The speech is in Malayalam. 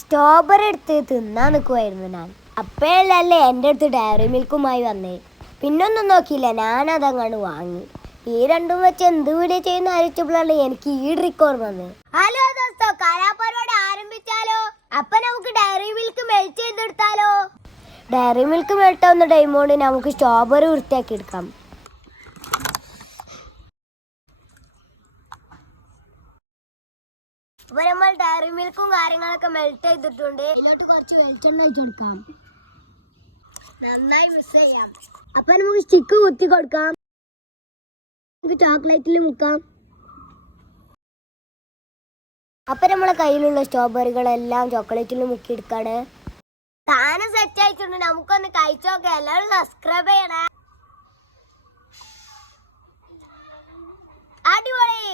സ്ട്രോബെറി എടുത്ത് തിന്നാൻ നിൽക്കുമായിരുന്നു ഞാൻ. അപ്പോഴല്ലേ എൻ്റെ അടുത്ത് ഡയറി മിൽക്കുമായി വന്നേ. പിന്നൊന്നും നോക്കിയില്ല, ഞാനതങ്ങാണ് വാങ്ങി. ഈ രണ്ടും വെച്ച് എന്ത് വീഡിയോ ചെയ്യുന്ന ആലോചിച്ചപ്പോഴാണ് എനിക്ക് ഈ ട്രിക്ക് ഓർമ്മ വന്നത്. ഹലോ ദോസ്തോ, കലാപരിപാടി ആരംഭിച്ചാലോ? അപ്പൊ നമുക്ക് ഡയറി മിൽക്ക് മെൽറ്റ് ചെയ്തെടുത്താലോ? ഡയറി മിൽക്ക് മെൽറ്റ് ആവുന്ന ടൈം കൊണ്ട് നമുക്ക് സ്ട്രോബെറി വൃത്തിയാക്കി എടുക്കാം. അപ്പൊ നമ്മൾ ഡയറി മിൽക്കും കാര്യങ്ങളൊക്കെ മെൽറ്റ് ചെയ്തിട്ടുണ്ട്. ഇതിലോട്ട് കുറച്ച് വെളിച്ചെണ്ണ ഒഴിച്ചു കൊടുക്കാം. നന്നായി മിക്സ് ചെയ്യാം. അപ്പൊ നമുക്ക് സ്റ്റിക്ക് കുത്തി കൊടുക്കാം. നമുക്ക് ചോക്ലേറ്റിൽ മുക്കാം. അപ്പൊ നമ്മളെ കയ്യിലുള്ള സ്ട്രോബെറികളെല്ലാം ചോക്ലേറ്റിൽ മുക്കിയെടുക്കാണ്. സാധനം സെറ്റ് ആയിട്ടുണ്ട്. നമുക്കൊന്ന് കഴിച്ചോക്കാം. എല്ലാവരും സബ്സ്ക്രൈബ് ചെയ്യണേ. അടിപൊളി.